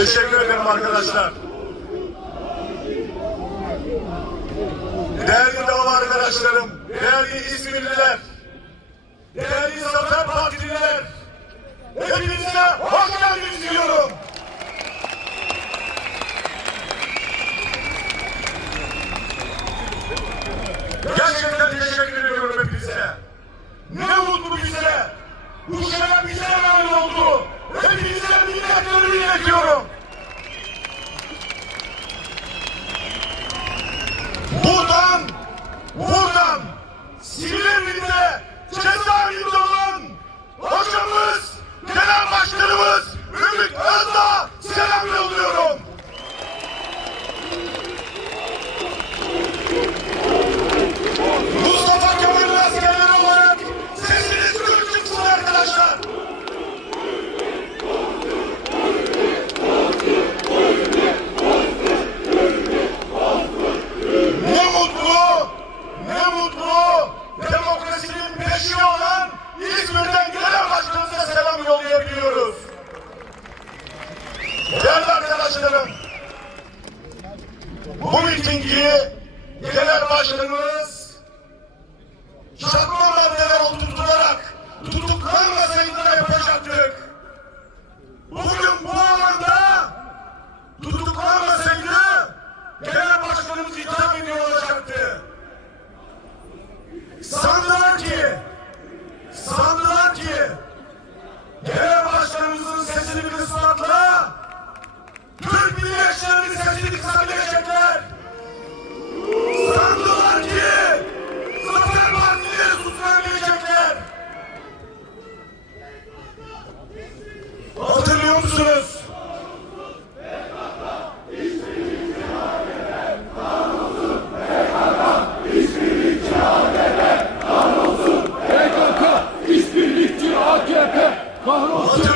Teşekkür ederim arkadaşlar. Değerli dava arkadaşlarım, değerli İzmirliler, Bunun için ki Genel Başkanımız Kahrolsun!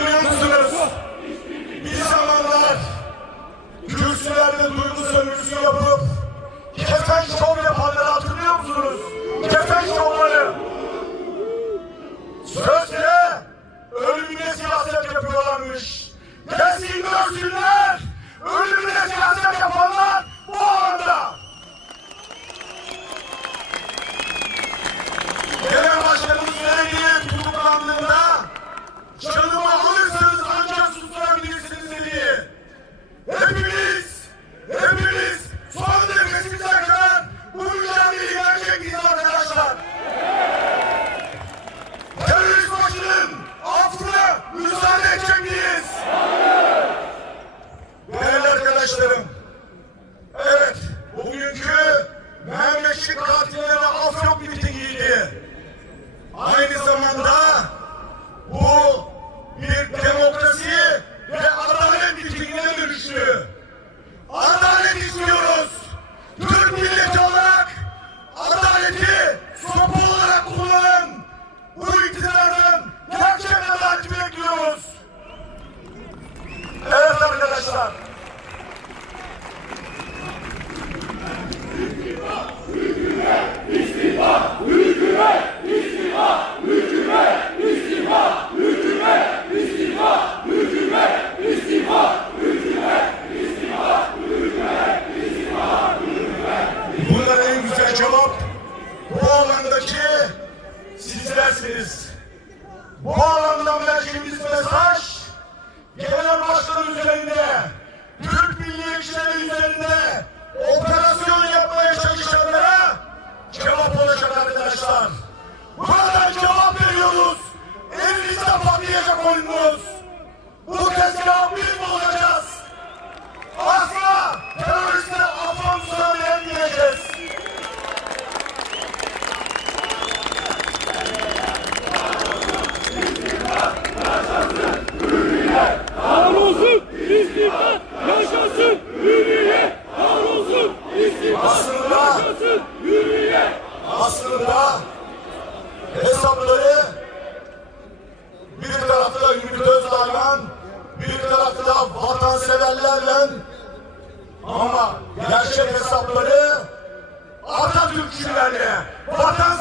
Türkçülerle, vatan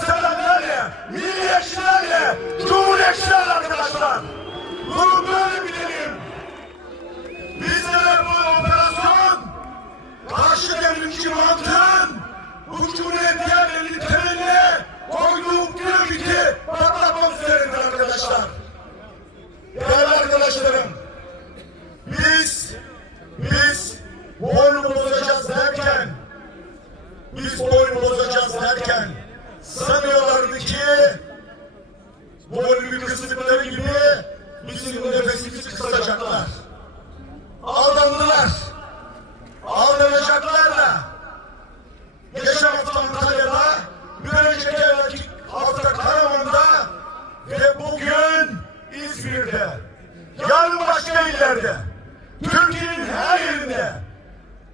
volümü kısıtları gibi bizim nefesimizi kısacaklar. Aldandılar. Aldanacaklar da. Geçen hafta Antalya'da, bir önceki hafta Karaman'da ve bugün İzmir'de. Yarın başka illerde. Türkiye'nin her yerinde.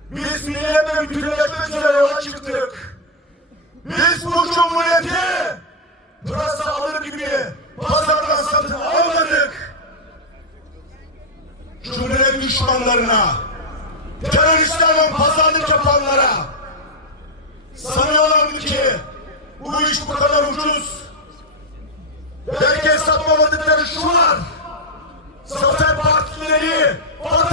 Biz milletle bütünleşmek üzere yola çıktık. Biz bu cumhuriyeti burası alır gibi pazardan satın almadık. Cumhuriyet düşmanlarına, teröristlerle pazarlık yapanlara sanıyorlardı ki bu iş bu kadar ucuz. Belki hesaplamadıkları şu var. Zafer partileri, vatanseverleri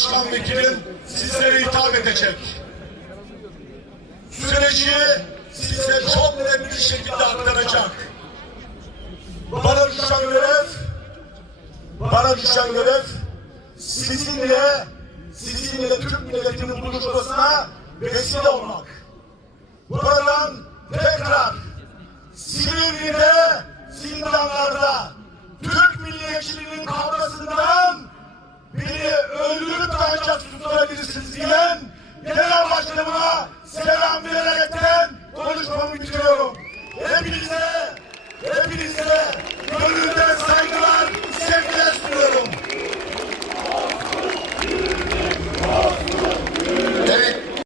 başkan vekilim sizlere hitap edecek. Süreci size çok net bir şekilde aktaracak. Bana düşen görev, bana düşen görev sizinle, sizinle Türk milletinin buluşmasına vesile olmak. Buradan tekrar Silivri'de, zindanlarda Türk milliyetçiliğinin kavgasından öldürüp de ancak susturabilirsiniz